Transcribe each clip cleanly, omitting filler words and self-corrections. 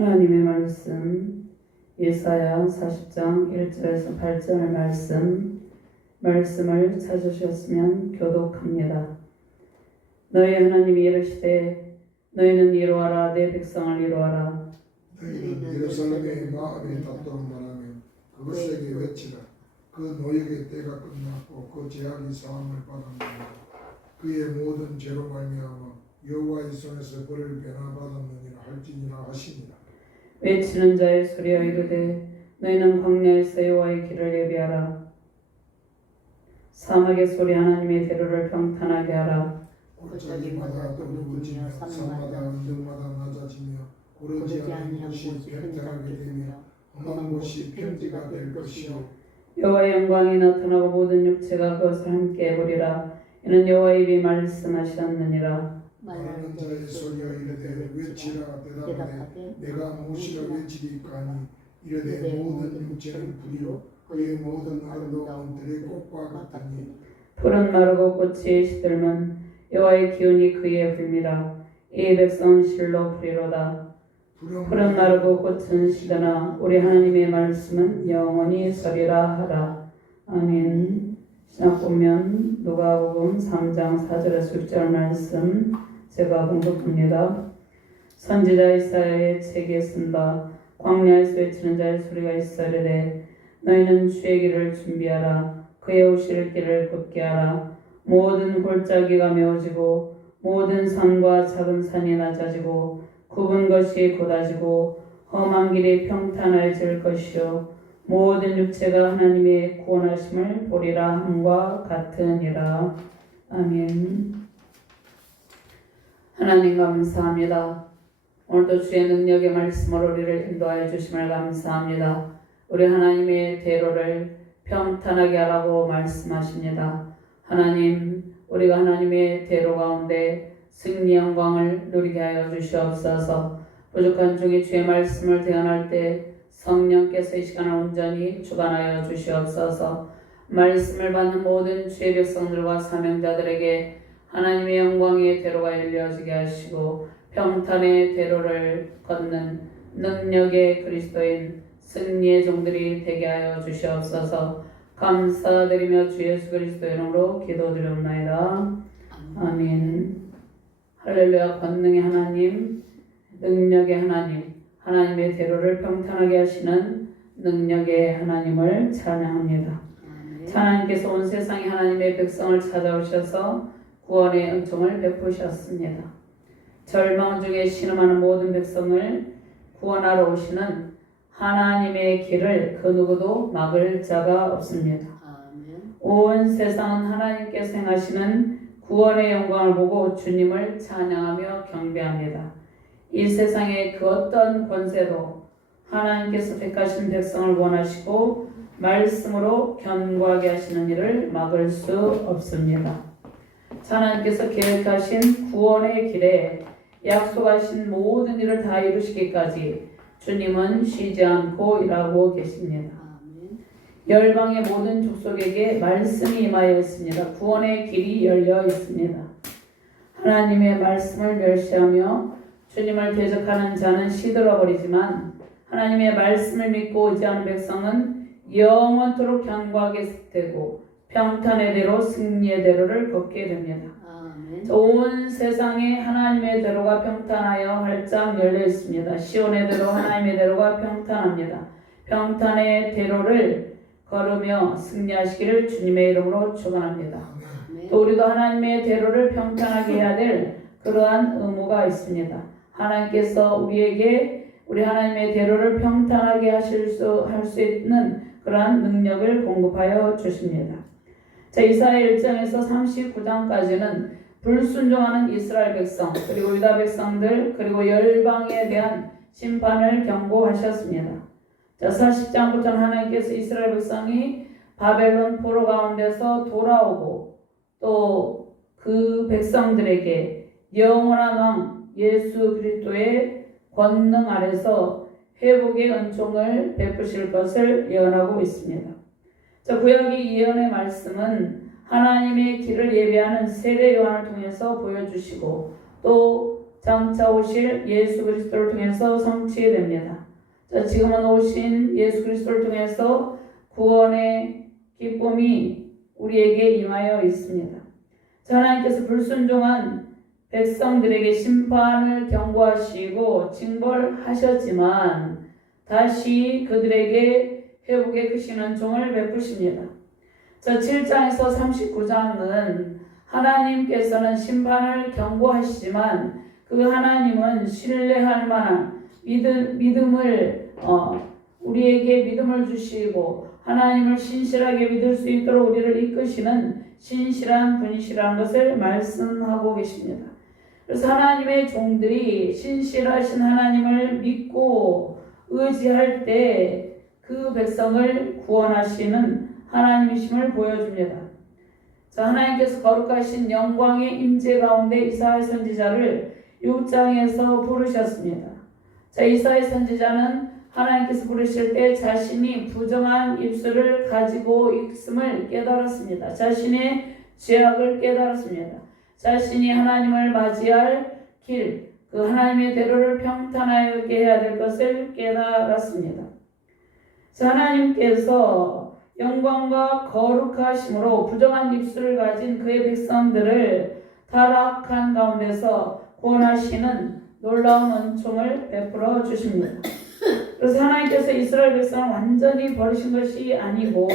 하나님의 말씀 예사야 40장 1절에서 8절 말씀을 찾으셨으면 교독합니다. 너희 하나님이 이르시되 너희는 이루어라 내 백성을 이루어라. 너희는 예루살렘의 마음에 닿도록 말하며 그것에게 외치라. 그 노역의 때가 끝났고 그 제약이 사함을 받았느니라. 그의 모든 죄로 말미암아 여호와의 손에서 벌을 변화받았느니라 할지니라 하시니라. 외치는 자의 소리여 이르되 너희는 광야에서 여호와의 길을 예비하라. 사막의 소리 하나님의 대로를 평탄하게 하라. 골짜기마다 누구지며 산마다 언덕마다 낮아지며 오르지 않은 곳이 평탄하게 되며 험한 곳이 평지가 될 것이요 여호와의 영광이 나타나고 모든 육체가 그것을 함께 보리라. 이는 여호와의 입이 말씀하셨느니라. 말하는 자의 소리여 이르되 외치라. 대답하되 내가 무엇이라 외치리까 하니 이르되 모든 육체는 불이요 그의 모든 아름다운 들의 꽃과 같으니 풀은 마르고 꽃이 시들면 여호와의 기운이 그의 불미라. 이 백성은 실로 풀이로다. 풀은 마르고 꽃은 시드나 우리 하나님의 말씀은 영원히 서리라 하라. 아멘. 신학보면 누가복음 3장 4절에서 6절 말씀 제가 공독합니다. 선지자 이사야의 책에 쓴다. 광야에서 외치는 자의 소리가 있으리되 너희는 주의 길을 준비하라. 그의 오실 길을 곧게 하라. 모든 골짜기가 메워지고 모든 산과 작은 산이 낮아지고 굽은 것이 곧아지고 험한 길이 평탄해질 것이요 모든 육체가 하나님의 구원하심을 보리라 함과 같으니라. 아멘. 하나님 감사합니다. 오늘도 주의 능력의 말씀으로 우리를 인도하여 주심을 감사합니다. 우리 하나님의 대로를 평탄하게 하라고 말씀하십니다. 하나님, 우리가 하나님의 대로 가운데 승리 영광을 누리게 하여 주시옵소서. 부족한 중에 주의 말씀을 대언할 때 성령께서 이 시간을 온전히 주관하여 주시옵소서. 말씀을 받는 모든 주의 백성들과 사명자들에게 하나님의 영광의 대로가 열려지게 하시고 평탄의 대로를 걷는 능력의 그리스도인 승리의 종들이 되게 하여 주시옵소서. 감사드리며 주 예수 그리스도의 이름으로 기도드리옵나이다. 아멘. 할렐루야. 권능의 하나님, 능력의 하나님, 하나님의 대로를 평탄하게 하시는 능력의 하나님을 찬양합니다. 하나님께서 온 세상에 하나님의 백성을 찾아오셔서 구원의 은총을 베푸셨습니다. 절망 중에 신음하는 모든 백성을 구원하러 오시는 하나님의 길을 그 누구도 막을 자가 없습니다. 온 세상은 하나님께서 행하시는 구원의 영광을 보고 주님을 찬양하며 경배합니다. 이 세상의 그 어떤 권세도 하나님께서 택하신 백성을 원하시고 말씀으로 견고하게 하시는 일을 막을 수 없습니다. 하나님께서 계획하신 구원의 길에 약속하신 모든 일을 다 이루시기까지 주님은 쉬지 않고 일하고 계십니다. 열방의 모든 족속에게 말씀이 임하여 있습니다. 구원의 길이 열려 있습니다. 하나님의 말씀을 멸시하며 주님을 대적하는 자는 시들어버리지만 하나님의 말씀을 믿고 의지하는 백성은 영원토록 견고하게 되고 평탄의 대로 승리의 대로를 걷게 됩니다. 온 세상에 하나님의 대로가 평탄하여 활짝 열려 있습니다. 시온의 대로 하나님의 대로가 평탄합니다. 평탄의 대로를 걸으며 승리하시기를 주님의 이름으로 축원합니다. 또 우리도 하나님의 대로를 평탄하게 해야 될 그러한 의무가 있습니다. 하나님께서 우리에게 우리 하나님의 대로를 평탄하게 할 수 있는 그러한 능력을 공급하여 주십니다. 자, 이사야 1장에서 39장까지는 불순종하는 이스라엘 백성 그리고 유다 백성들 그리고 열방에 대한 심판을 경고하셨습니다. 자, 40장부터는 하나님께서 이스라엘 백성이 바벨론 포로 가운데서 돌아오고 또 그 백성들에게 영원한 왕 예수 그리스도의 권능 아래서 회복의 은총을 베푸실 것을 예언하고 있습니다. 자, 구약의 예언의 말씀은 하나님의 길을 예비하는 세례 요한을 통해서 보여주시고 또 장차 오실 예수 그리스도를 통해서 성취됩니다. 자, 지금은 오신 예수 그리스도를 통해서 구원의 기쁨이 우리에게 임하여 있습니다. 자, 하나님께서 불순종한 백성들에게 심판을 경고하시고 징벌하셨지만 다시 그들에게 회복의 크신 은총을 베푸십니다. 자, 7장에서 39장은 하나님께서는 심판을 경고하시지만 그 하나님은 신뢰할 만한 믿음을 우리에게 믿음을 주시고 하나님을 신실하게 믿을 수 있도록 우리를 이끄시는 신실한 분이시라는 것을 말씀하고 계십니다. 그래서 하나님의 종들이 신실하신 하나님을 믿고 의지할 때 그 백성을 구원하시는 하나님이심을 보여줍니다. 자, 하나님께서 거룩하신 영광의 임재 가운데 이사야 선지자를 6장에서 부르셨습니다. 자, 이사야 선지자는 하나님께서 부르실 때 자신이 부정한 입술을 가지고 있음을 깨달았습니다. 자신의 죄악을 깨달았습니다. 자신이 하나님을 맞이할 길, 그 하나님의 대로를 평탄하게 해야 될 것을 깨달았습니다. 자, 하나님께서 영광과 거룩하심으로 부정한 입술을 가진 그의 백성들을 타락한 가운데서 구원하시는 놀라운 은총을 베풀어 주십니다. 그래서 하나님께서 이스라엘 백성을 완전히 버리신 것이 아니고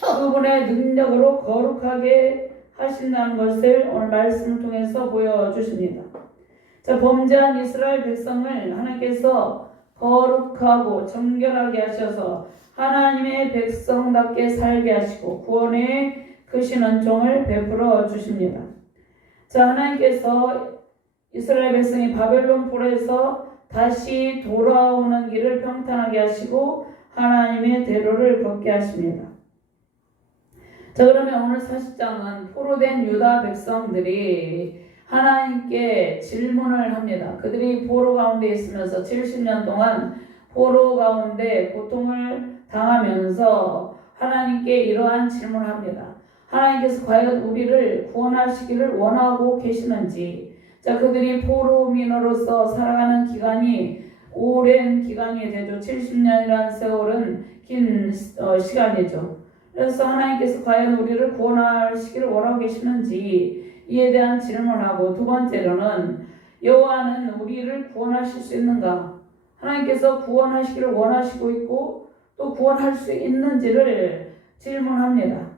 그분의 능력으로 거룩하게 하신다는 것을 오늘 말씀을 통해서 보여주십니다. 자, 범죄한 이스라엘 백성을 하나님께서 거룩하고 정결하게 하셔서 하나님의 백성답게 살게 하시고 구원의 크신 은총을 베풀어 주십니다. 자, 하나님께서 이스라엘 백성이 바벨론 굴에서 다시 돌아오는 길을 평탄하게 하시고 하나님의 대로를 걷게 하십니다. 자, 그러면 오늘 40장은 포로된 유다 백성들이 하나님께 질문을 합니다. 그들이 포로 가운데 있으면서 70년 동안 포로 가운데 고통을 당하면서 하나님께 이러한 질문을 합니다. 하나님께서 과연 우리를 구원하시기를 원하고 계시는지. 자, 그들이 포로민으로서 살아가는 기간이 오랜 기간이 되죠. 70년이라는 세월은 긴 시간이죠. 그래서 하나님께서 과연 우리를 구원하시기를 원하고 계시는지 이에 대한 질문하고, 두 번째로는 여호와는 우리를 구원하실 수 있는가? 하나님께서 구원하시기를 원하시고 있고 또 구원할 수 있는지를 질문합니다.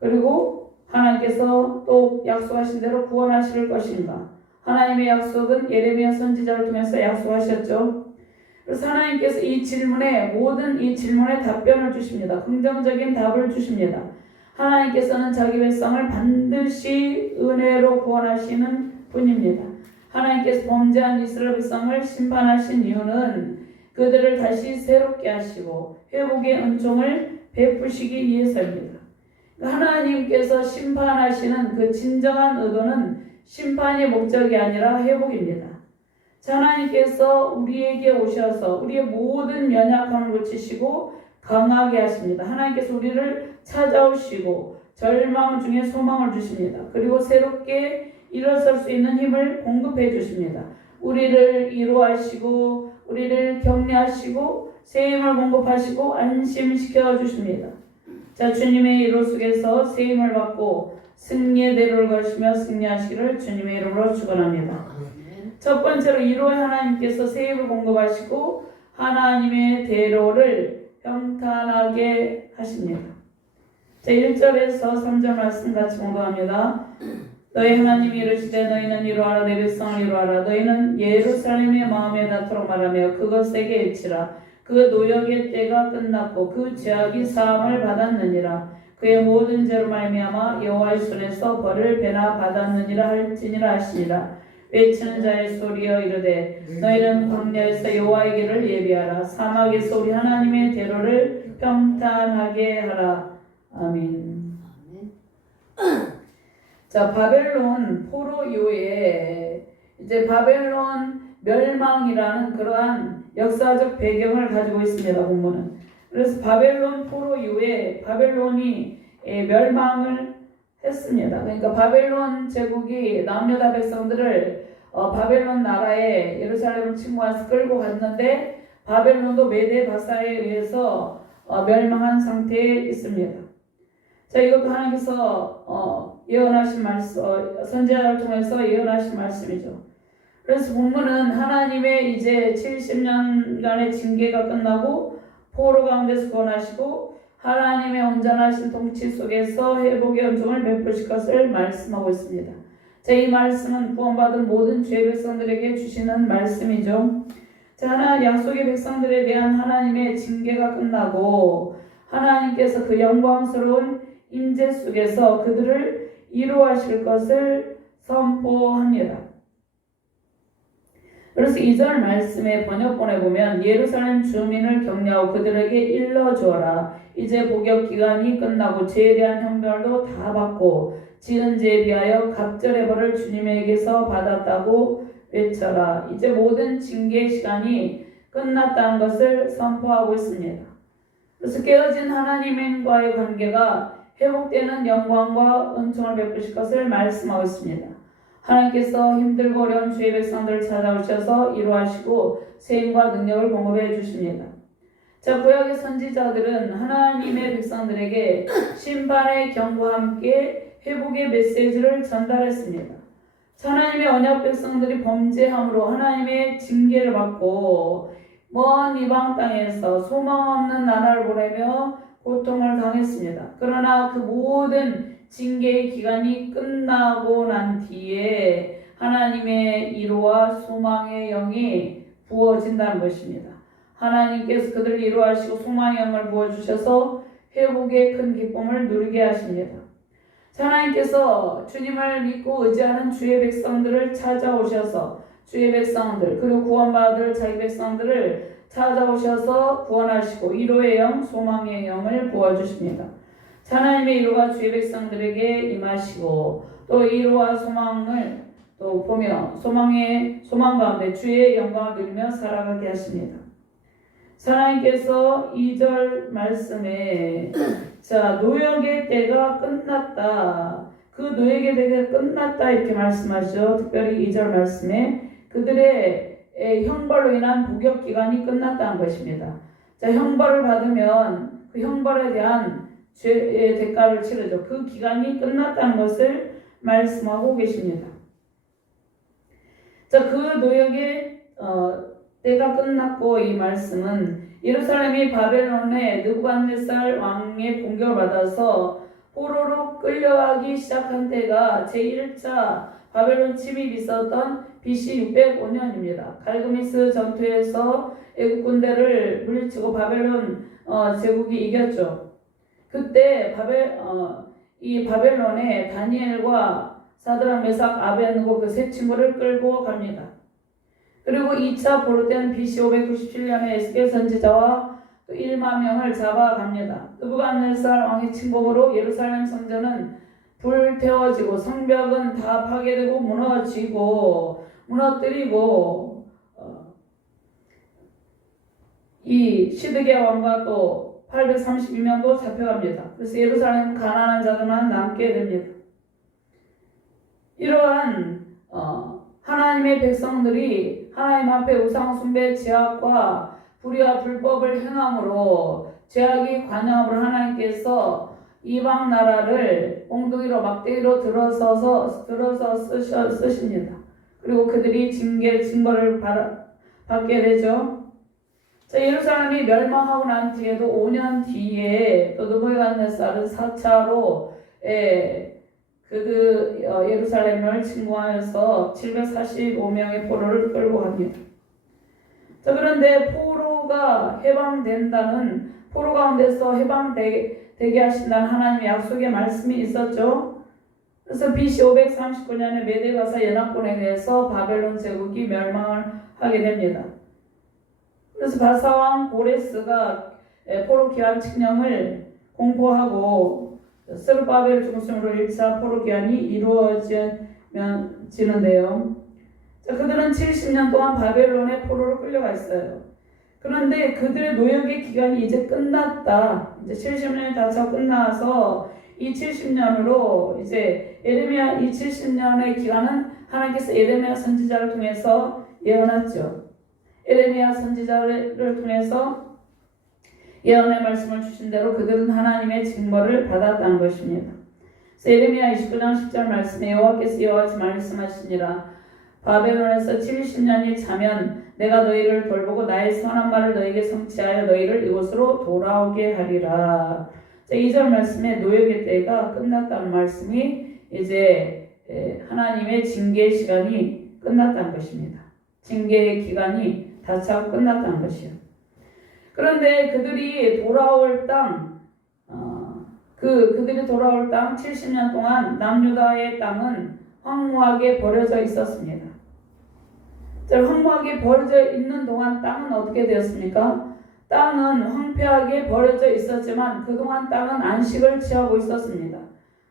그리고 하나님께서 또 약속하신 대로 구원하실 것인가? 하나님의 약속은 예레미야 선지자를 통해서 약속하셨죠. 그래서 하나님께서 모든 이 질문에 답변을 주십니다. 긍정적인 답을 주십니다. 하나님께서는 자기 백성을 반드시 은혜로 구원하시는 분입니다. 하나님께서 범죄한 이스라엘 백성을 심판하신 이유는 그들을 다시 새롭게 하시고 회복의 은총을 베푸시기 위해서입니다. 하나님께서 심판하시는 그 진정한 의도는 심판의 목적이 아니라 회복입니다. 하나님께서 우리에게 오셔서 우리의 모든 연약함을 고치시고 강하게 하십니다. 하나님께서 우리를 찾아오시고 절망 중에 소망을 주십니다. 그리고 새롭게 일어설 수 있는 힘을 공급해 주십니다. 우리를 위로하시고 우리를 격려하시고 새 힘을 공급하시고 안심시켜 주십니다. 자, 주님의 위로 속에서 새 힘을 받고 승리의 대로를 걸으시며 승리하시기를 주님의 이름으로 축원합니다. 첫 번째로 위로의 하나님께서 새 힘을 공급하시고 하나님의 대로를 평탄하게 하십니다. 자, 1절에서 3절 말씀 같이 공부합니다. 너희 하나님이 이르시되 너희는 이루하라 내 백성을 이루하라. 너희는 예루살렘의 마음에 닿도록 말하며 그것에게 일치라. 그 노역의 때가 끝났고 그 죄악이 사함을 받았느니라. 그의 모든 죄로 말미암아 여호와의 손에서 벌을 배나 받았느니라 할지니라 하시니라. 외치는 자의 소리여 이르되 너희는 광야에서 여호와의 길을 예비하라. 사막에서 우리 하나님의 대로를 평탄하게 하라. 아멘. 자, 바벨론 포로 이후에 이제 바벨론 멸망이라는 그러한 역사적 배경을 가지고 있습니다. 본문은. 그래서 바벨론 포로 이후에 바벨론이 멸망을 했습니다. 그러니까 바벨론 제국이 남유다 백성들을 바벨론 나라에 예루살렘을 침공해서 끌고 갔는데 바벨론도 메대 바사에 의해서 멸망한 상태에 있습니다. 자, 이것도 하나님께서 예언하신 말씀, 선지자를 통해서 예언하신 말씀이죠. 그래서 본문은 하나님의 이제 70년간의 징계가 끝나고 포로 가운데서 구원하시고 하나님의 온전하신 통치 속에서 회복의 은총을 베푸실 것을 말씀하고 있습니다. 자, 이 말씀은 구원받은 모든 죄 백성들에게 주시는 말씀이죠. 자, 하나 약속의 백성들에 대한 하나님의 징계가 끝나고 하나님께서 그 영광스러운 임재 속에서 그들을 이루하실 것을 선포합니다. 그래서 2절 말씀의 번역본에 보면 예루살렘 주민을 격려하고 그들에게 일러주어라. 이제 복역 기간이 끝나고 죄에 대한 형벌도 다 받고 지은 죄에 비하여 갑절의 벌을 주님에게서 받았다고 외쳐라. 이제 모든 징계 시간이 끝났다는 것을 선포하고 있습니다. 그래서 깨어진 하나님과의 관계가 회복되는 영광과 은총을 베푸실 것을 말씀하고 있습니다. 하나님께서 힘들고 어려운 주의 백성들을 찾아오셔서 이루하시고 세임과 능력을 공급해 주십니다. 자, 구약의 선지자들은 하나님의 백성들에게 심판의 경고와 함께 회복의 메시지를 전달했습니다. 하나님의 언약 백성들이 범죄함으로 하나님의 징계를 받고 먼 이방 땅에서 소망 없는 나라를 보내며 고통을 당했습니다. 그러나 그 모든 징계의 기간이 끝나고 난 뒤에 하나님의 위로와 소망의 영이 부어진다는 것입니다. 하나님께서 그들을 위로하시고 소망의 영을 부어주셔서 회복의 큰 기쁨을 누리게 하십니다. 하나님께서 주님을 믿고 의지하는 주의 백성들을 찾아오셔서 주의 백성들 그리고 구원받을 자기 백성들을 찾아오셔서 구원하시고 위로의 영, 소망의 영을 부어주십니다. 하나님의 위로가 주의 백성들에게 임하시고 또 위로와 소망을 또 보며 소망 가운데 주의 영광을 누리며 살아가게 하십니다. 하나님께서 2절 말씀에 자, 노역의 때가 끝났다. 그 노역의 때가 끝났다 이렇게 말씀하시죠. 특별히 2절 말씀에 그들의 형벌로 인한 복역 기간이 끝났다는 것입니다. 자, 형벌을 받으면 그 형벌에 대한 죄의 대가를 치르죠. 그 기간이 끝났다는 것을 말씀하고 계십니다. 자, 그 노역의 때가 끝났고 이 말씀은 예루살렘이 바벨론의 느부갓네살 왕의 공격을 받아서 포로로 끌려가기 시작한 때가 제1차 바벨론 침입이 있었던 BC 605년입니다. 갈그미스 전투에서 애국 군대를 물리치고 바벨론 제국이 이겼죠. 그때 이 바벨론에 다니엘과 사드락, 메삭, 아벤느고 그 세 친구를 끌고 갑니다. 그리고 2차 포로 때는 BC 597년에 에스겔 선지자와 또 1만 명을 잡아갑니다. 느부갓네살 왕의 침공으로 예루살렘 성전은 불태워지고 성벽은 다 파괴되고 무너뜨리고 이 시드기야 왕과 또 832명도 잡혀갑니다. 그래서 예루살렘은 가난한 자들만 남게 됩니다. 이러한 하나님의 백성들이 하나님 앞에 우상 숭배 죄악과 불의와 불법을 행함으로 죄악이 관영함으로 하나님께서 이방 나라를 엉덩이로 막대기로 들어서 쓰십니다. 그리고 그들이 징벌을 받게 되죠. 자, 예루살렘이 멸망하고 난 뒤에도 5년 뒤에 또 느부갓네살은 4차로 예루살렘을 침공하여서 745명의 포로를 끌고 갑니다. 자, 그런데 포로가 해방된다는 포로 가운데서 해방되게 하신다는 하나님의 약속의 말씀이 있었죠. 그래서 BC 539년에 메데가사 연합군에 의해서 바벨론 제국이 멸망을 하게 됩니다. 그래서 바사왕 고레스가 포로 기한 칙령을 공포하고 스룹바벨 중심으로 1차 포로 기한이 이루어지는데요. 자, 그들은 70년 동안 바벨론의 포로로 끌려가 있어요. 그런데 그들의 노역의 기간이 이제 끝났다. 이제 70년이 다 끝나서 이 70년으로 이제 예레미야 이 70년의 기간은 하나님께서 예레미야 선지자를 통해서 예언했죠. 예레미야 선지자를 통해서 예언의 말씀을 주신 대로 그들은 하나님의 징벌을 받았다는 것입니다. 예레미야 29장 10절 말씀에 여호와께서 이와 같이 말씀하시니라. 바벨론에서 70년이 차면 내가 너희를 돌보고 나의 선한 말을 너희에게 성취하여 너희를 이곳으로 돌아오게 하리라. 2절 말씀에 노역의 때가 끝났다는 말씀이 이제 하나님의 징계의 시간이 끝났다는 것입니다. 징계의 기간이 다 차고 끝났다는 것이요. 그런데 그들이 돌아올 땅, 그들이 돌아올 땅 70년 동안 남유다의 땅은 황무하게 버려져 있었습니다. 황무하게 버려져 있는 동안 땅은 어떻게 되었습니까? 땅은 황폐하게 버려져 있었지만 그동안 땅은 안식을 취하고 있었습니다.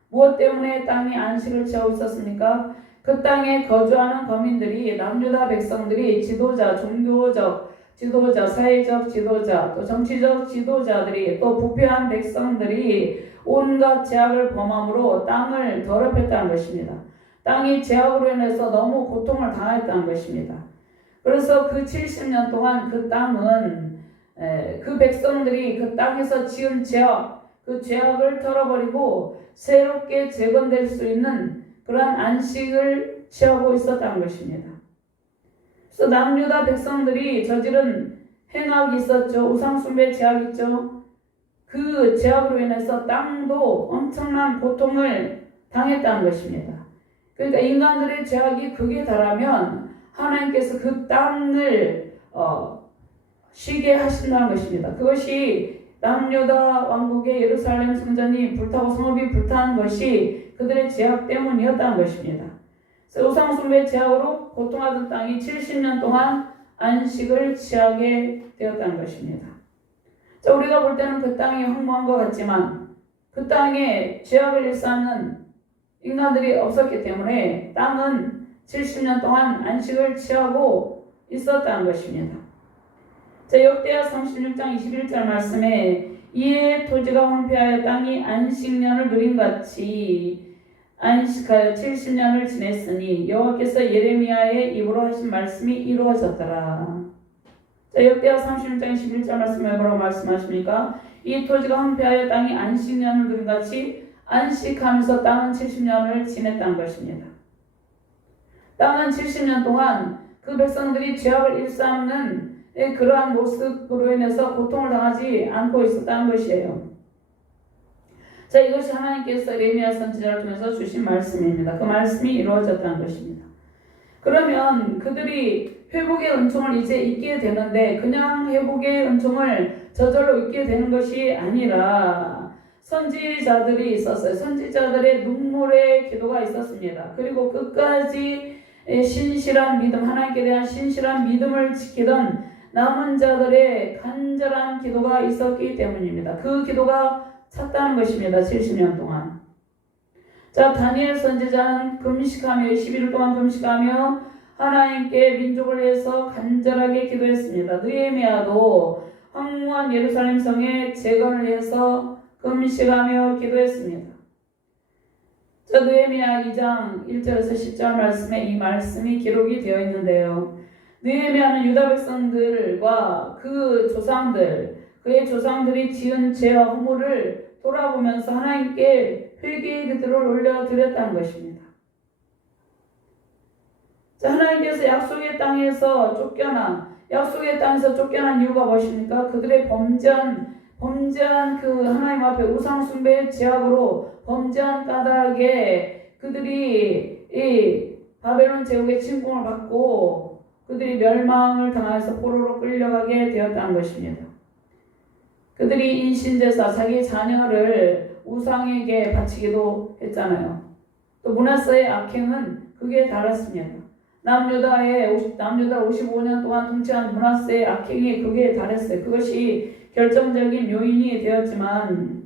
무엇 때문에 땅이 안식을 취하고 있었습니까? 그 땅에 거주하는 거민들이 남유다 백성들이 지도자, 종교적 지도자, 사회적 지도자, 또 정치적 지도자들이 또 부패한 백성들이 온갖 죄악을 범함으로 땅을 더럽혔다는 것입니다. 땅이 죄악으로 인해서 너무 고통을 당했다는 것입니다. 그래서 그 70년 동안 그 땅은 그 백성들이 그 땅에서 지은 죄악, 그 죄악을 털어버리고 새롭게 재건될 수 있는 그러한 안식을 취하고 있었다는 것입니다. 그래서 남유다 백성들이 저지른 행악이 있었죠. 우상숭배 죄악이 있죠. 그 죄악으로 인해서 땅도 엄청난 고통을 당했다는 것입니다. 그러니까 인간들의 죄악이 극에 달하면 하나님께서 그 땅을 쉬게 하신다는 것입니다. 그것이 남유다 왕국의 예루살렘 성전이 불타고 성읍이 불타는 것이 그들의 죄악 때문이었다는 것입니다. 그래서 우상숭배 죄악으로 고통하던 땅이 70년 동안 안식을 취하게 되었다는 것입니다. 자, 우리가 볼 때는 그 땅이 황무한 것 같지만 그 땅에 죄악을 일삼는 인간들이 없었기 때문에 땅은 70년 동안 안식을 취하고 있었다는 것입니다. 자, 역대하 36장 21절 말씀에 이에 토지가 황폐하여 땅이 안식년을 누림같이 안식하여 70년을 지냈으니 여호와께서 예레미야의 입으로 하신 말씀이 이루어졌더라. 자, 역대하 36장 21절 말씀에 뭐라고 말씀하십니까? 이 토지가 황폐하여 땅이 안식년을 누림같이 안식하면서 땅은 70년을 지냈다는 것입니다. 땅은 70년 동안 그 백성들이 죄악을 일삼는 그러한 모습으로 인해서 고통을 당하지 않고 있었다는 것이에요. 자, 이것이 하나님께서 예레미야 선지자를 통해서 주신 말씀입니다. 그 말씀이 이루어졌다는 것입니다. 그러면 그들이 회복의 은총을 이제 잊게 되는데 그냥 회복의 은총을 저절로 잊게 되는 것이 아니라 선지자들이 있었어요. 선지자들의 눈물의 기도가 있었습니다. 그리고 끝까지 신실한 믿음, 하나님께 대한 신실한 믿음을 지키던 남은 자들의 간절한 기도가 있었기 때문입니다. 그 기도가 찼다는 것입니다. 70년 동안. 자, 다니엘 선지자는 금식하며 21일 동안 금식하며 하나님께 민족을 위해서 간절하게 기도했습니다. 느헤미야도 황무한 예루살렘 성의 재건을 위해서 금식하며 기도했습니다. 자, 느헤미야 2장 1절에서 10절 말씀에 이 말씀이 기록이 되어 있는데요. 느헤미야는 유다 백성들과 그 조상들, 그의 조상들이 지은 죄와 허물을 돌아보면서 하나님께 회개의 기도를 올려드렸다는 것입니다. 자, 하나님께서 약속의 땅에서 쫓겨난 이유가 무엇입니까? 그들의 범죄한 그 하나님 앞에 우상숭배의 죄악으로 범죄한 까닭에 그들이 이 바벨론 제국의 침공을 받고 그들이 멸망을 당해서 포로로 끌려가게 되었다는 것입니다. 그들이 인신제사, 자기 자녀를 우상에게 바치기도 했잖아요. 또 므낫세의 악행은 그게 달했습니다. 남유다 55년 동안 통치한 므낫세의 악행이 그게 달했어요. 그것이 결정적인 요인이 되었지만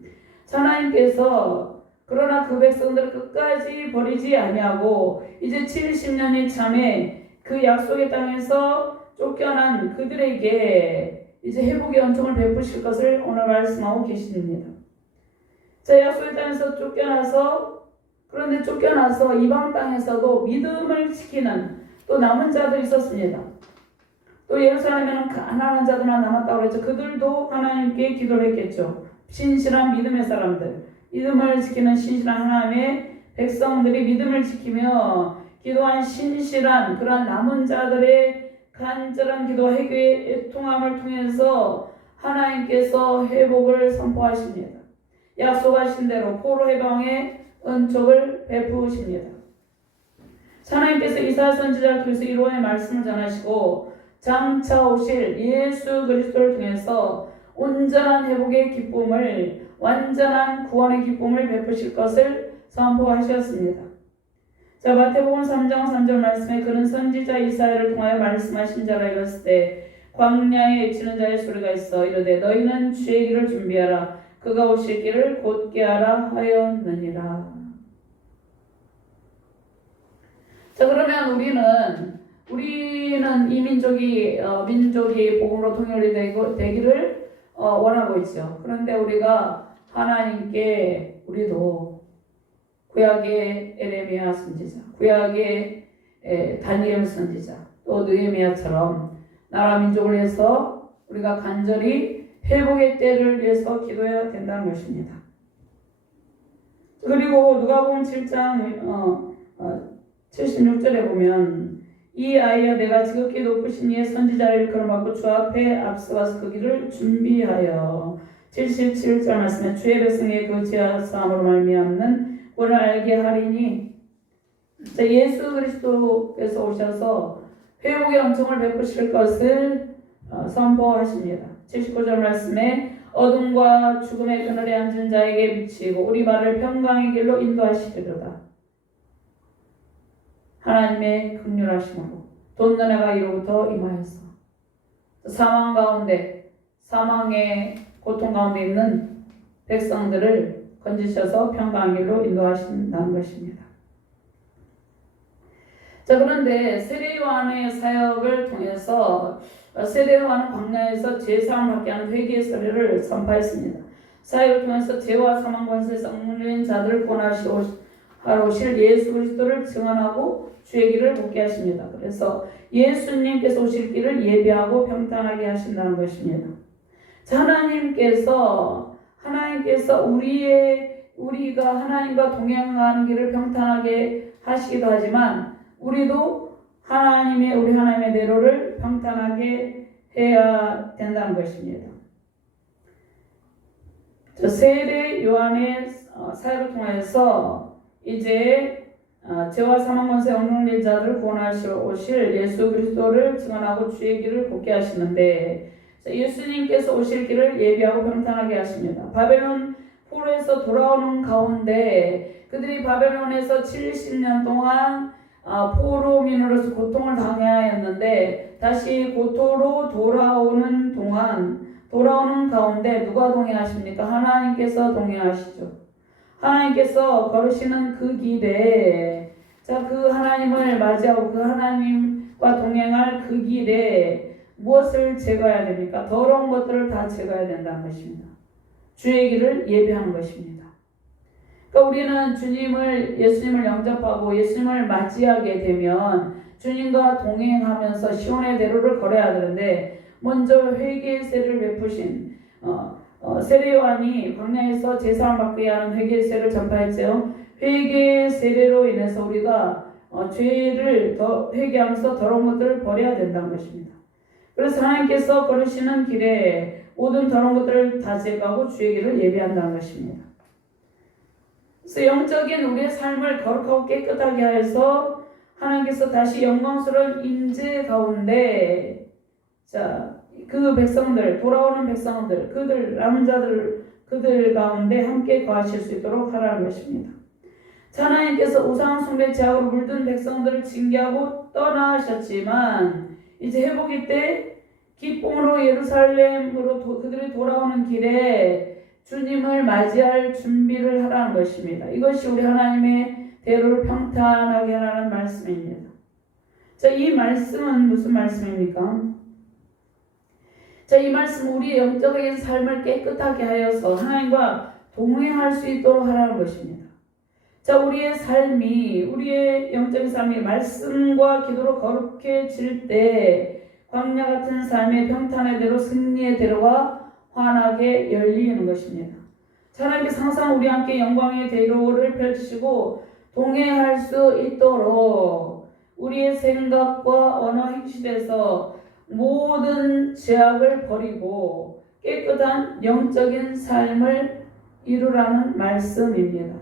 하나님께서 그러나 그 백성들을 끝까지 버리지 아니하고 이제 70년이 참에 그 약속의 땅에서 쫓겨난 그들에게 이제 회복의 은총을 베푸실 것을 오늘 말씀하고 계십니다. 자, 약속의 땅에서 그런데 쫓겨나서 이방 땅에서도 믿음을 지키는 또 남은 자들이 있었습니다. 또 예루살렘에는 가난한 자들만 남았다고 그랬죠. 그들도 하나님께 기도를 했겠죠. 신실한 믿음의 사람들, 믿음을 지키는 신실한 하나님의 백성들이 믿음을 지키며 기도한 신실한 그러한 남은 자들의 간절한 기도와 회개의 애통함을 통해서 하나님께서 회복을 선포하십니다. 약속하신 대로 포로 해방의 은총을 베푸십니다. 하나님께서 이사야 선지자를 통해서 이루어의 말씀을 전하시고 장차 오실 예수 그리스도를 통해서 온전한 회복의 기쁨을, 완전한 구원의 기쁨을 베푸실 것을 선포하셨습니다. 자, 마태복음 3장 3절 말씀에 그는 선지자 이사야를 통하여 말씀하신 자라 이랬을 때 광야에 외치는 자의 소리가 있어 이르되 너희는 주의 길을 준비하라 그가 오실 길을 곧게 하라 하였느니라. 자, 그러면 우리는 이 민족이 복음으로 통일이 되기를 원하고 있죠. 그런데 우리가 하나님께 우리도 구약의 에레미야 선지자, 구약의 다니엘 선지자, 또 느헤미야처럼 나라 민족을 위해서 우리가 간절히 회복의 때를 위해서 기도해야 된다는 것입니다. 그리고 누가복음 7장 76절에 보면 이 아이여 내가 지극히 높으신 이의 선지자를 일컬음받고 주 앞에 앞서가서 그 길을 준비하여 77절 말씀에 주의 백성의 그 지하사함으로 말미암는 오늘 알게 하리니. 자, 예수 그리스도께서 오셔서 회복의 은총을 베푸실 것을 선포하십니다. 79절 말씀에 어둠과 죽음의 그늘에 앉은 자에게 비치고 우리 발을 평강의 길로 인도하시리로다. 하나님의 긍휼하심으로 돈너네가 이로부터 임하여서 사망 가운데, 사망의 고통 가운데 있는 백성들을 건지셔서 평강의 길로 인도하신다는 것입니다. 자, 그런데 세례 요한의 사역을 통해서 세례 요한은 광야에서 제사함을 받게 하는 회개의 세례를 선포했습니다. 사역을 통해서 죄와 사망 권세에서 얽매인 자들을 구원하시러 오실 예수 그리스도를 증언하고 주의 길을 걷게 하십니다. 그래서 예수님께서 오실 길을 예비하고 평탄하게 하신다는 것입니다. 자, 하나님께서 우리가 하나님과 동행하는 길을 평탄하게 하시기도 하지만 우리도 우리 하나님의 대로를 평탄하게 해야 된다는 것입니다. 저 세례 요한의 사역을 통해서 이제 죄와 사망 권세 얽매인 자들을 구원하시러 오실 예수 그리스도를 증언하고 주의 길을 걷게 하시는데 예수님께서 오실 길을 예비하고 평탄하게 하십니다. 바벨론 포로에서 돌아오는 가운데 그들이 바벨론에서 70년 동안 포로민으로서 고통을 당해야 했는데 다시 고토로 돌아오는 가운데 누가 동행하십니까? 하나님께서 동행하시죠. 하나님께서 걸으시는 그 길에 그 하나님을 맞이하고 그 하나님과 동행할 그 길에 무엇을 제거해야 됩니까? 더러운 것들을 다 제거해야 된다는 것입니다. 주의 길을 예비하는 것입니다. 그러니까 우리는 예수님을 영접하고 예수님을 맞이하게 되면 주님과 동행하면서 시온의 대로를 걸어야 되는데 먼저 회개의 세례를 베푸신 세례 요한이 광야에서 제사를 받게 하는 회개의 세례를 전파했죠. 회개의 세례로 인해서 우리가 죄를 회개하면서 더러운 것들을 버려야 된다는 것입니다. 그래서 하나님께서 걸으시는 길에 모든 더러운 것들을 다 제거하고 주의 길을 예비한다는 것입니다. 그래서 영적인 우리의 삶을 거룩하고 깨끗하게 하여서 하나님께서 다시 영광스러운 임재 가운데 그 백성들, 돌아오는 백성들, 남은 자들, 그들 가운데 함께 거하실 수 있도록 하라는 것입니다. 하나님께서 우상 숭배 죄악으로 물든 백성들을 징계하고 떠나셨지만 이제 회복이 때 기쁨으로 예루살렘으로 그들이 돌아오는 길에 주님을 맞이할 준비를 하라는 것입니다. 이것이 우리 하나님의 대로를 평탄하게 하라는 말씀입니다. 자, 이 말씀은 무슨 말씀입니까? 자, 이 말씀 우리의 영적인 삶을 깨끗하게 하여서 하나님과 동행할 수 있도록 하라는 것입니다. 자, 우리의 삶이, 우리의 영적인 삶이 말씀과 기도로 거룩해질 때 광야 같은 삶의 평탄의 대로 승리의 대로가 환하게 열리는 것입니다. 하나님께서 항상 우리와 함께 영광의 대로를 펼치시고 동행할 수 있도록 우리의 생각과 언어 행실에서 모든 제약을 버리고 깨끗한 영적인 삶을 이루라는 말씀입니다.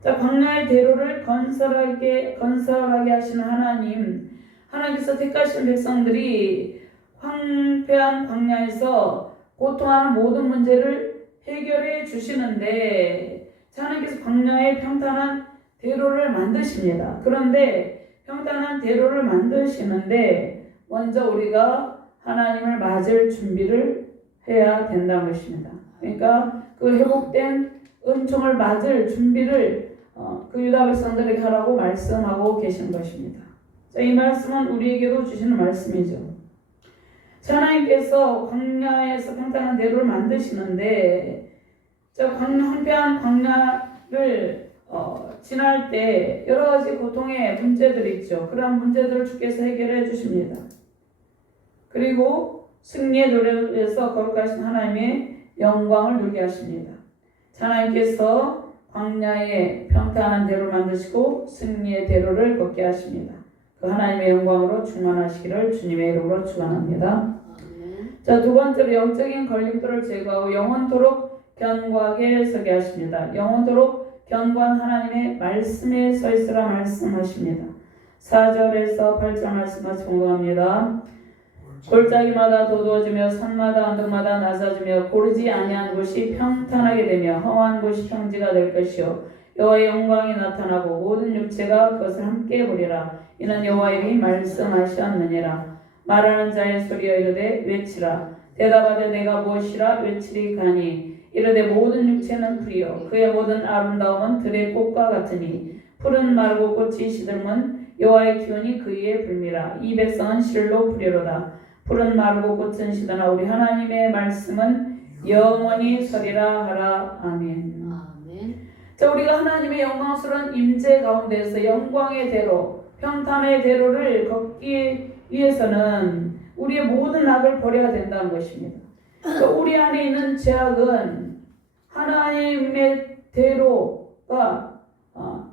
자, 광야의 대로를 건설하게 하시는 하나님께서 택하신 백성들이 황폐한 광야에서 고통하는 모든 문제를 해결해 주시는데, 하나님께서 광야의 평탄한 대로를 만드십니다. 그런데 평탄한 대로를 만드시는데 먼저 우리가 하나님을 맞을 준비를 해야 된다는 것입니다. 그러니까 그 회복된 은총을 맞을 준비를 그 유다 백성들에게 하라고 말씀하고 계신 것입니다. 자, 이 말씀은 우리에게도 주시는 말씀이죠. 하나님께서 광야에서 평탄한 대로를 만드시는데, 자, 황폐한 광야를 지날 때 여러 가지 고통의 문제들이 있죠. 그러한 문제들을 주께서 해결해 주십니다. 그리고 승리의 노래에서 거룩하신 하나님의 영광을 누리게 하십니다. 하나님께서 광야의 평탄한 대로를 만드시고 승리의 대로를 걷게 하십니다. 그 하나님의 영광으로 충만하시기를 주님의 이름으로 축원합니다. 자, 두 번째로 영적인 걸림돌을 제거하고 영원토록 견고하게 서게 하십니다. 영원토록 견고한 하나님의 말씀에 서 있으라 말씀하십니다. 4절에서 8절 말씀같이 공부합니다. 골짜기마다 도두어지며 산마다 언덕마다 낮아지며 고르지 아니한 곳이 평탄하게 되며 험한 곳이 평지가 될 것이요 여호와의 영광이 나타나고 모든 육체가 그것을 함께 보리라. 이는 여호와의 입이 말씀하셨느니라. 말하는 자의 소리여 이르되 외치라. 대답하되 내가 무엇이라 외치리 가니 이르되 모든 육체는 풀이요 그의 모든 아름다움은 들의 꽃과 같으니 푸른 마르고 꽃이 시들면 여호와의 기운이 그 위에 불미라. 이 백성은 실로 풀이로다. 푸른 마르고 꽃은 시드나 우리 하나님의 말씀은 영원히 서리라 하라. 아멘. 자, 우리가 하나님의 영광스러운 임재 가운데서 영광의 대로, 평탄의 대로를 걷기 위해서는 우리의 모든 악을 버려야 된다는 것입니다. 우리 안에 있는 죄악은 하나님의 대로가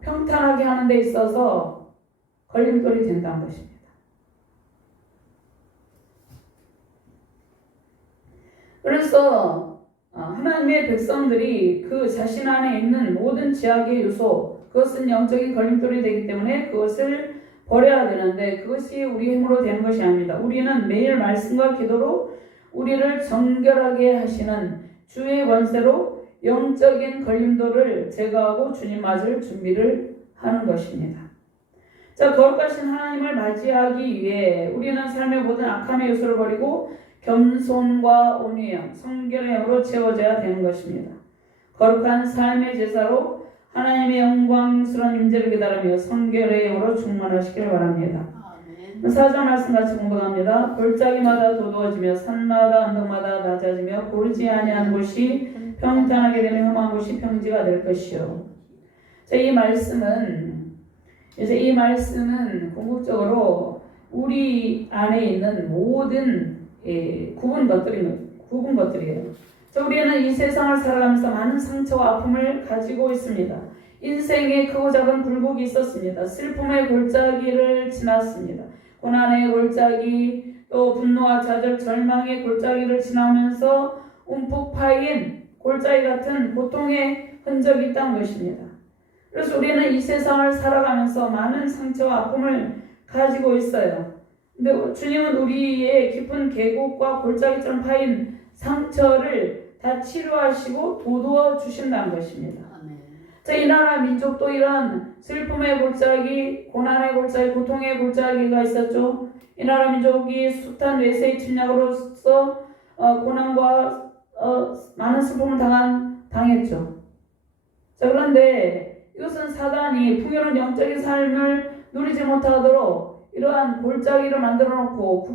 평탄하게 하는 데 있어서 걸림돌이 된다는 것입니다. 그래서 하나님의 백성들이 그 자신 안에 있는 모든 죄악의 요소, 그것은 영적인 걸림돌이 되기 때문에 그것을 버려야 되는데 그것이 우리 힘으로 되는 것이 아닙니다. 우리는 매일 말씀과 기도로 우리를 정결하게 하시는 주의 권세로 영적인 걸림돌을 제거하고 주님 맞을 준비를 하는 것입니다. 자, 거룩하신 하나님을 맞이하기 위해 우리는 삶의 모든 악함의 요소를 버리고 겸손과 온유의 영, 성결의 영으로 채워져야 되는 것입니다. 거룩한 삶의 제사로 하나님의 영광스러운 임재를 기다리며 성결의 영으로 충만하시길 바랍니다. 4절 말씀 같이 공부합니다. 골짜기마다 도두어지며 산마다 언덕마다 낮아지며 고르지 아니한 곳이 평탄하게 되며 험한 곳이 평지가 될 것이요. 자, 이 말씀은 궁극적으로 우리 안에 있는 모든 구분 것들이에요. 자, 우리는 이 세상을 살아가면서 많은 상처와 아픔을 가지고 있습니다. 인생에 크고 작은 굴곡이 있었습니다. 슬픔의 골짜기를 지났습니다. 고난의 골짜기, 또 분노와 좌절, 절망의 골짜기를 지나면서 움푹 파인 골짜기 같은 고통의 흔적이 있다는 것입니다. 그래서 우리는 이 세상을 살아가면서 많은 상처와 아픔을 가지고 있어요. 근데 주님은 우리의 깊은 계곡과 골짜기처럼 파인 상처를 다 치료하시고 도도어 주신다는 것입니다. 자, 이 나라 민족도 이런 슬픔의 골짜기, 고난의 골짜기, 고통의 골짜기가 있었죠. 이 나라 민족이 숱한 외세의 침략으로서 고난과 많은 슬픔을 당했죠. 자, 그런데 이것은 사단이 풍요로운 영적인 삶을 누리지 못하도록 이러한 골짜기를 만들어 놓고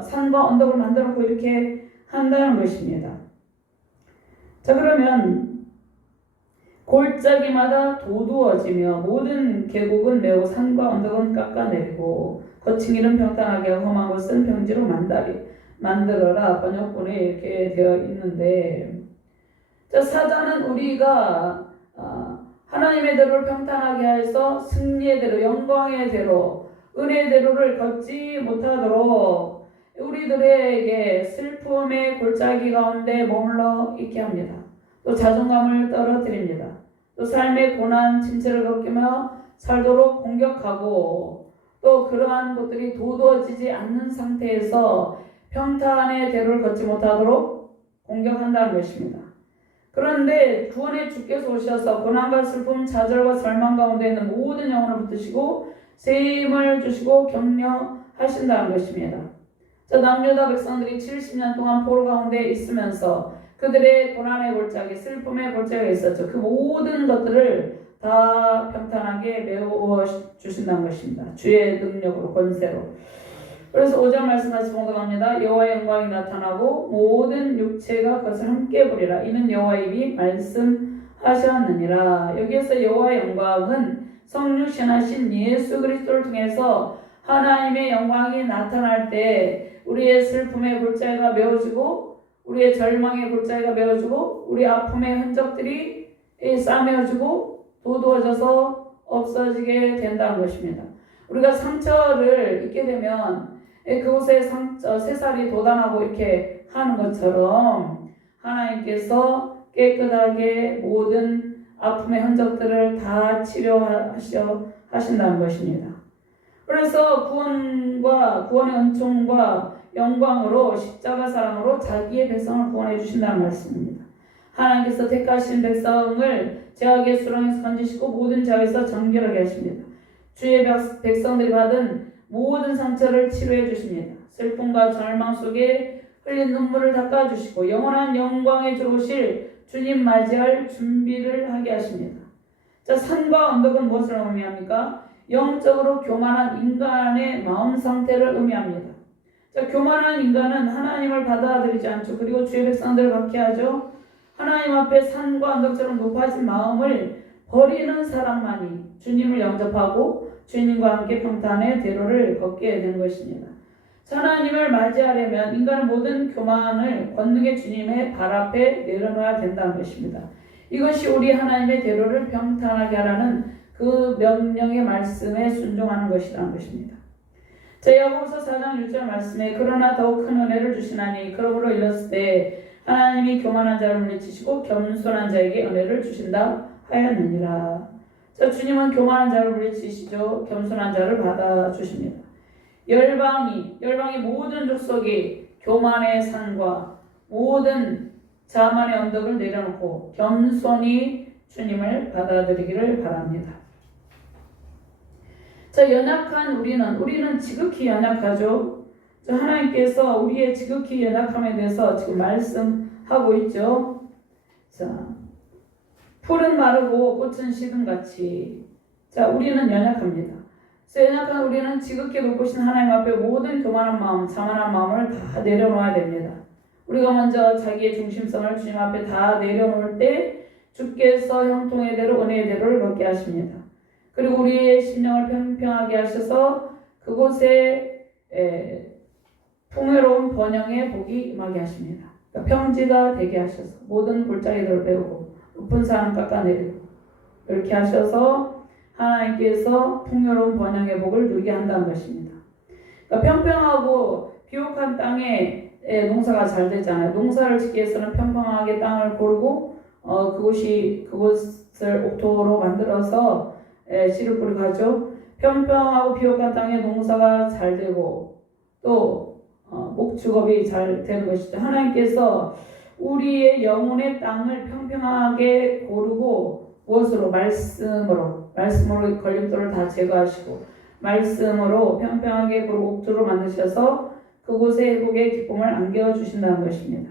산과 언덕을 만들어 놓고 이렇게 한다는 것입니다. 자, 그러면 골짜기마다 도두어지며 모든 계곡은 메고 산과 언덕은 깎아내리고 거친 길은 평탄하게 하고 험한 곳은 평지로 만들어라. 번역본에 이렇게 되어 있는데, 자, 사자는 우리가 하나님의 대로를 평탄하게 해서 승리의 대로, 영광의 대로, 은혜의 대로를 걷지 못하도록 우리들에게 슬픔의 골짜기 가운데 머물러 있게 합니다. 또 자존감을 떨어뜨립니다. 또 삶의 고난, 침체를 겪으며 살도록 공격하고, 또 그러한 것들이 도두어지지 않는 상태에서 평탄의 대로를 걷지 못하도록 공격한다는 것입니다. 그런데 구원의 주께서 오셔서 고난과 슬픔, 좌절과 절망 가운데 있는 모든 영혼을 붙드시고 새 힘을 주시고 격려하신다는 것입니다. 자, 남유다 백성들이 70년 동안 포로 가운데 있으면서 그들의 고난의 골짜기, 슬픔의 골짜기가 있었죠. 그 모든 것들을 다 평탄하게 메워 주신다는 것입니다. 주의 능력으로, 권세로. 그래서 5절 말씀 다시 봉독합니다. 여호와의 영광이 나타나고 모든 육체가 그것을 함께 보리라. 이는 여호와의 입이 말씀하셨느니라. 여기에서 여호와의 영광은 성육신하신 예수 그리스도를 통해서 하나님의 영광이 나타날 때 우리의 슬픔의 골짜기가 메워지고, 우리의 절망의 골짜기가 메워지고, 우리 아픔의 흔적들이 싸매어지고 도두어져서 없어지게 된다는 것입니다. 우리가 상처를 입게 되면 그곳에 새살이 돋아나고 이렇게 하는 것처럼 하나님께서 깨끗하게 모든 아픔의 흔적들을 다 치료하신다는 것입니다. 그래서 구원의 은총과 영광으로 십자가 사랑으로 자기의 백성을 구원해 주신다는 말씀입니다. 하나님께서 택하신 백성을 죄악의 수렁에서 건지시고 모든 죄악에서 정결하게 하십니다. 주의 백성들이 받은 모든 상처를 치료해 주십니다. 슬픔과 절망 속에 흘린 눈물을 닦아주시고 영원한 영광에 들어오실 주님 맞이할 준비를 하게 하십니다. 자, 산과 언덕은 무엇을 의미합니까? 영적으로 교만한 인간의 마음 상태를 의미합니다. 자, 교만한 인간은 하나님을 받아들이지 않죠. 그리고 주의 백성들을 박해하죠. 하나님 앞에 산과 언덕처럼 높아진 마음을 버리는 사람만이 주님을 영접하고 주님과 함께 평탄의 대로를 걷게 되는 것입니다. 하나님을 맞이하려면 인간의 모든 교만을 권능의 주님의 발 앞에 내려놓아야 된다는 것입니다. 이것이 우리 하나님의 대로를 평탄하게 하라는 그 명령의 말씀에 순종하는 것이라는 것입니다. 자, 야고보서 4장 6절 말씀에 그러나 더욱 큰 은혜를 주시나니 그러므로 일렀을 때 하나님이 교만한 자를 물리치시고 겸손한 자에게 은혜를 주신다 하였느니라. 자, 주님은 교만한 자를 물리치시죠. 겸손한 자를 받아주십니다. 열방이 모든 족속이 교만의 산과 모든 자만의 언덕을 내려놓고 겸손히 주님을 받아들이기를 바랍니다. 자, 연약한 우리는 지극히 연약하죠. 자, 하나님께서 우리의 지극히 연약함에 대해서 지금 말씀하고 있죠. 자, 풀은 마르고 꽃은 시든 같이. 자, 우리는 연약합니다. 연약한 우리는 지극히 높으신 하나님 앞에 모든 교만한 마음, 자만한 마음을 다 내려놓아야 됩니다. 우리가 먼저 자기의 중심성을 주님 앞에 다 내려놓을 때 주께서 형통의 대로 은혜의 대로를 걷게 하십니다. 그리고 우리의 심령을 평평하게 하셔서 그곳에 풍요로운 번영의 복이 임하게 하십니다. 그러니까 평지가 되게 하셔서 모든 골짜기들을 메우고 높은 산을 깎아내리고 이렇게 하셔서 하나님께서 풍요로운 번영의 복을 누리게 한다는 것입니다. 그러니까 평평하고 비옥한 땅에 농사가 잘 되잖아요. 농사를 짓기 위해서는 평평하게 땅을 고르고 그곳을 옥토로 만들어서 씨를 뿌리고 하죠. 평평하고 비옥한 땅에 농사가 잘 되고 또 목축업이 잘 되는 것이죠. 하나님께서 우리의 영혼의 땅을 평평하게 고르고 무엇으로? 말씀으로 걸림돌을 다 제거하시고 말씀으로 평평하게 고르고 옥토로 만드셔서 그곳에 회복의 기쁨을 안겨주신다는 것입니다.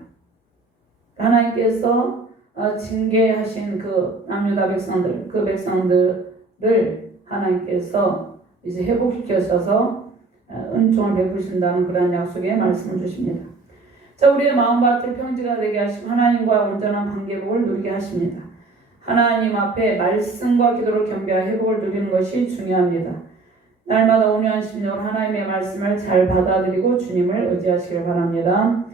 하나님께서 징계하신 그 남유다 백성들, 그 백성들을 하나님께서 이제 회복시켜셔서 은총을 베푸신다는 그러한 약속의 말씀을 주십니다. 자, 우리의 마음밭을 평지가 되게 하시고 하나님과 온전한 관계복을 누리게 하십니다. 하나님 앞에 말씀과 기도로 겸비한 회복을 누리는 것이 중요합니다. 날마다 온유한 심령으로 하나님의 말씀을 잘 받아들이고 주님을 의지하시길 바랍니다.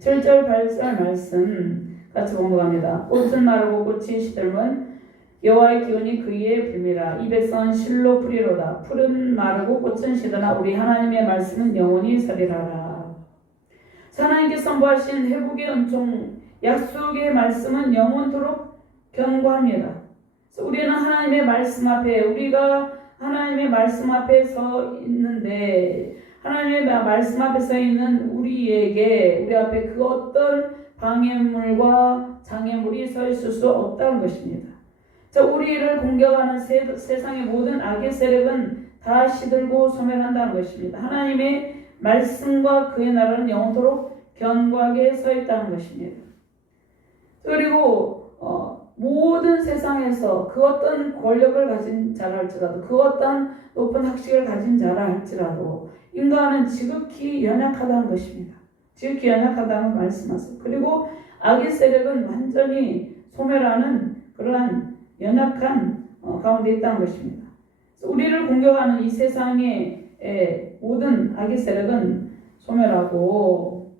7절 8절 말씀 같이 공부합니다. 꽃은 마르고 꽃이 시들면 여호와의 기운이 그 위에 붑니다. 이 백성은 실로 뿌리로다. 풀은 마르고 꽃은 시드나 우리 하나님의 말씀은 영원히 서리라라. 하나님께 선포하신 회복의 은총 약속의 말씀은 영원토록 견고합니다. 우리는 하나님의 말씀 앞에 우리가 하나님의 말씀 앞에 서 있는데 하나님의 말씀 앞에 서 있는 우리에게 우리 앞에 그 어떤 방해물과 장애물이 서 있을 수 없다는 것입니다. 자, 우리를 공격하는 세상의 모든 악의 세력은 다 시들고 소멸한다는 것입니다. 하나님의 말씀과 그의 나라는 영원토록 견고하게 서 있다는 것입니다. 그리고 모든 세상에서 그 어떤 권력을 가진 자라 할지라도 그 어떤 높은 학식을 가진 자라 할지라도 인간은 지극히 연약하다는 것입니다. 지극히 연약하다는 말씀하세요. 그리고 악의 세력은 완전히 소멸하는 그러한 연약한 가운데 있다는 것입니다. 우리를 공격하는 이 세상의 모든 악의 세력은 소멸하고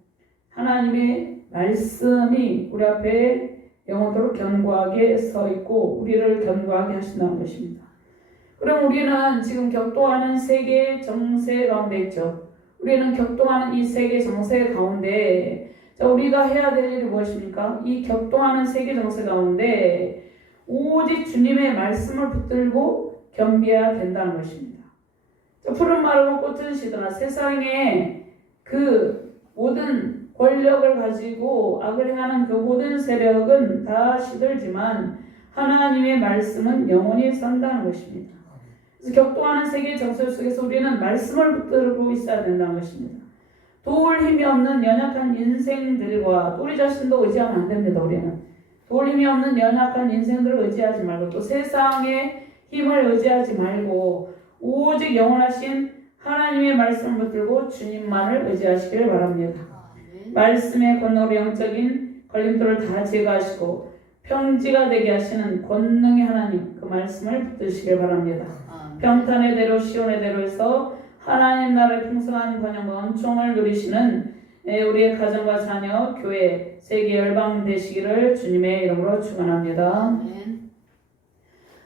하나님의 말씀이 우리 앞에 영원토록 견고하게 서 있고 우리를 견고하게 하신다는 것입니다. 그럼 우리는 지금 격동하는 세계 정세 가운데 있죠. 우리는 격동하는 이 세계 정세 가운데 자, 우리가 해야 될 일이 무엇입니까? 이 격동하는 세계 정세 가운데 오직 주님의 말씀을 붙들고 겸비해야 된다는 것입니다. 자, 푸른 마르고 꽃은 시드나 세상에 그 모든 권력을 가지고 악을 행하는 그 모든 세력은 다 시들지만 하나님의 말씀은 영원히 선다는 것입니다. 그래서 격동하는 세계 정세 속에서 우리는 말씀을 붙들고 있어야 된다는 것입니다. 도울 힘이 없는 연약한 인생들과 우리 자신도 의지하면 안 됩니다. 우리는 도울 힘이 없는 연약한 인생들을 의지하지 말고 또 세상의 힘을 의지하지 말고 오직 영원하신 하나님의 말씀을 붙들고 주님만을 의지하시길 바랍니다. 말씀의 권능으로 영적인 걸림돌을 다 제거하시고 평지가 되게 하시는 권능의 하나님 그 말씀을 붙드시길 바랍니다. 평탄의 대로 시온의 대로에서 하나님 나라의 풍성한 번영과 은총을 누리시는 우리의 가정과 자녀, 교회, 세계 열방 되시기를 주님의 이름으로 축원합니다.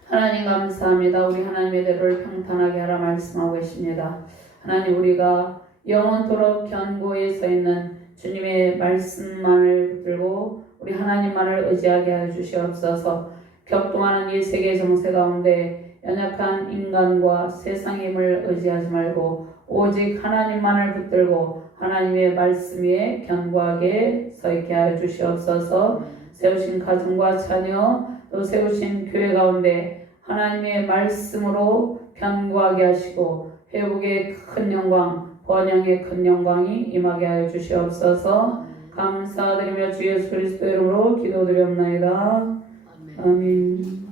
하나님 감사합니다. 우리 하나님의 대로를 평탄하게 하라 말씀하고 계십니다. 하나님 우리가 영원토록 견고히 서 있는 주님의 말씀만을 붙들고 우리 하나님만을 의지하게 해 주시옵소서. 격동하는 이 세계 정세 가운데 연약한 인간과 세상의 힘을 의지하지 말고 오직 하나님만을 붙들고 하나님의 말씀 위에 견고하게 서 있게 하여 주시옵소서. 세우신 가정과 자녀 또 세우신 교회 가운데 하나님의 말씀으로 견고하게 하시고 회복의 큰 영광 번영의 큰 영광이 임하게 하여 주시옵소서. 감사드리며 주 예수 그리스도 이름으로 기도드리옵나이다. 아멘.